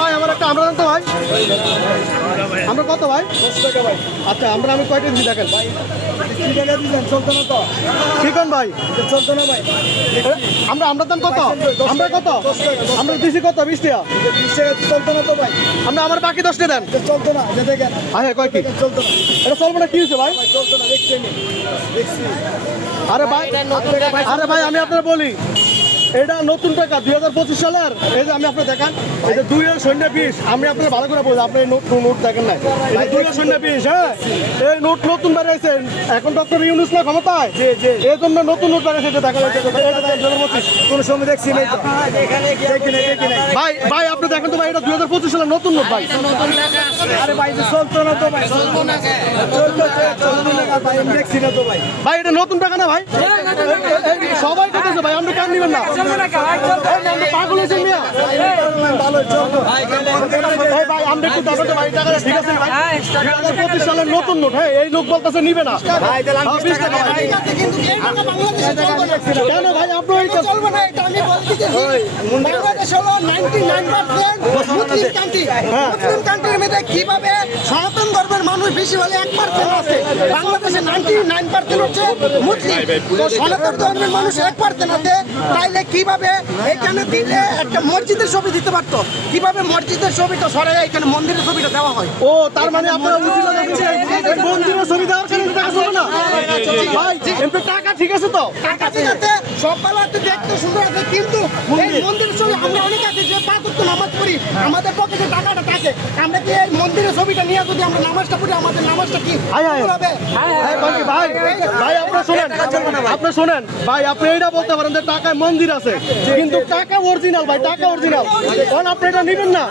ভাই আমার একটা আমরা তো ভাই আমরা কত ভাই? 10 টাকা ভাই। আচ্ছা আমরা আমি কয়টা দিচ্ছি দেখেন ভাই কি টাকা দিলেন? চলতো না তো? ঠিক ভাই এটা চলতো না ভাই? আমরা দাম কত? আমরা কত? 10 টাকা। আমরা দিছি কত? 20 টাকা। 20 টাকা চলতো না তো ভাই? আমরা আমার বাকি 10 টাকা দেন। এটা চলতো না, এটা দেখেন। হ্যাঁ কয় কি? এটা চলতো না। এটা চলবে না কি হয়েছে ভাই? ভাই চলতো না, দেখছি আমি। দেখছি। আরে ভাই আমি আপনার বলি এটা নতুন টাকা 2025 সালের এই যে আমি আপনার দেখান এই যে 2/20 আমি আপনার ভালো করে বলি আপনি নোট দেখেন না এই যে 2/20 হ্যাঁ এই নোট নতুন বেরিয়েছে এখন ডক্টর ইউনূস না ক্ষমতায় এই জন্য নতুন নোট বেরিয়েছে এটা দেখা যাচ্ছে এটা 2025 কোনো সময় দেখছি নাই তো। দেখি নাই। ভাই আপনি দেখেন তো ভাই এটা 2025 সালের নতুন নোট ভাই আরে ভাই এটা চলতো না তো ভাই? চলতো না ভাই, আমি দেখছি না তো ভাই। ভাই এটা নতুন টাকা না ভাই এই সবাই করতেছে ভাই আপনি কান নিবেন না আপনি পাগল হয়েছেন মিয়া ভালো চলতো। এই ভাই আমরা একটু দাম ভাই টাকা ঠিক আছে ভাই 2025 সালের নতুন নোট হ্যাঁ এই লোক বলতেছে নিবে না ভাই তাহলে আমি 20 টাকা ভাই কিন্তু এই টাকা বাংলাদেশে চলবে না। কেন ভাই আপনি এই কাজ চলবে না, এটা আমি বলতেছি। বাংলাদেশ হলো 99% মুসলিম কান্ট্রি। মুসলিম কান্ট্রির মধ্যে কিভাবে সনাতন ধর্মের মানুষ বেশি হলে 1% আছে। বাংলাদেশে 99% হচ্ছে মুসলিম। তো সনাতন ধর্মের মানুষ 1% আছে। তাইলে কিভাবে এখানে দিলে একটা মসজিদের ছবি দিতে পারতো? কিভাবে মসজিদের ছবিটা সরাই এখানে মন্দিরের ছবিটা দেওয়া হয়? ও তার মানে আপনারা উচিত না মন্দিরের ছবি দেওয়ার কারণে টাকা চলবে না ভাই এমপি টাকা ঠিক আছে তো টাকা ঠিক আছে, সব ভালো আছে, দেখতে সুন্দর আছে, কিন্তু এই মন্দিরের ছবি আমরা অনেক আছে যে 5 ওয়াক্ত নামাজ পড়ি, আমাদের পকেটে টাকাটা থাকে, আমরা কি এই মন্দিরের ছবিটা নিয়ে যদি আমরা নামাজটা পড়ি আমাদের নামাজটা কি কবুল হবে? ভাই আপনি শোনেন ভাই আপনি এইটা বলতে পারেন যে টাকায় মন্দির আছে কিন্তু টাকা অরিজিনাল ভাই টাকা অরিজিনাল কোন আপনি এটা নেবেন না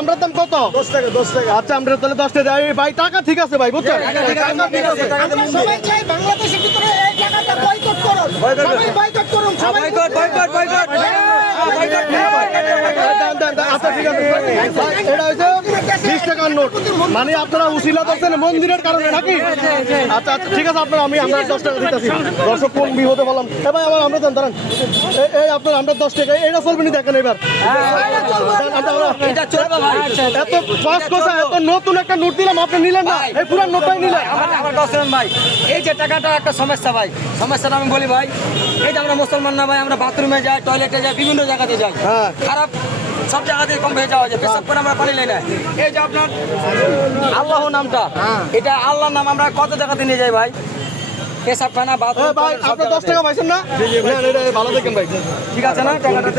আমরা দাম কত 10 টাকা। আচ্ছা আমরা তাহলে 10 টাকা দেয় ভাই টাকা ঠিক আছে ভাই বুঝছেন টাকা ঠিক আছে আমরা সবাই চাই বাংলাদেশের ভিতরে এই টাকাটা বয়কট করুন, সবাই বয়কট করুন, সবাই আচ্ছা ঠিক আছে এটা হচ্ছে 20 টাকার নোট মানে আপনারা উশিলা করছেন মন্দিরের কারণে নাকি আচ্ছা আচ্ছা ঠিক আছে আপনারা আমরা 10 টাকা দিতেছি দর্শক কোন বিপদে বললাম ভাই আবার আমরা দেন দাঁড়ান এই আপনার আমরা 10 টাকা এটা চলবে না দেখেন এবার এত ফাস্ট কথা এত নতুন একটা নোট দিলাম আপনি নিলেন না এই পুরো নোটটাই নিলেন আমার দর্শন ভাই এই যে টাকাটা একটা সমস্যা ভাই সমস্যাটা আমি বলি ভাই এই যে আমরা মুসলমান না ভাই আমরা বাথরুমে যাই টয়লেটে যাই বিভিন্ন জায়গাতে যাই খারাপ সব জায়গাতে কম হয়ে যাওয়া যায় পেশাব করে আমরা পানি নেই না এই যে আপনার আল্লাহ নামটা এটা আল্লাহর নাম আমরা কত জায়গাতে নিয়ে যাই ভাই পেশাব খানা বাথরুম ভাই আপনি 10 টাকা পাইছেন না ভালো দেখেন ভাই ঠিক আছে না টাকাটা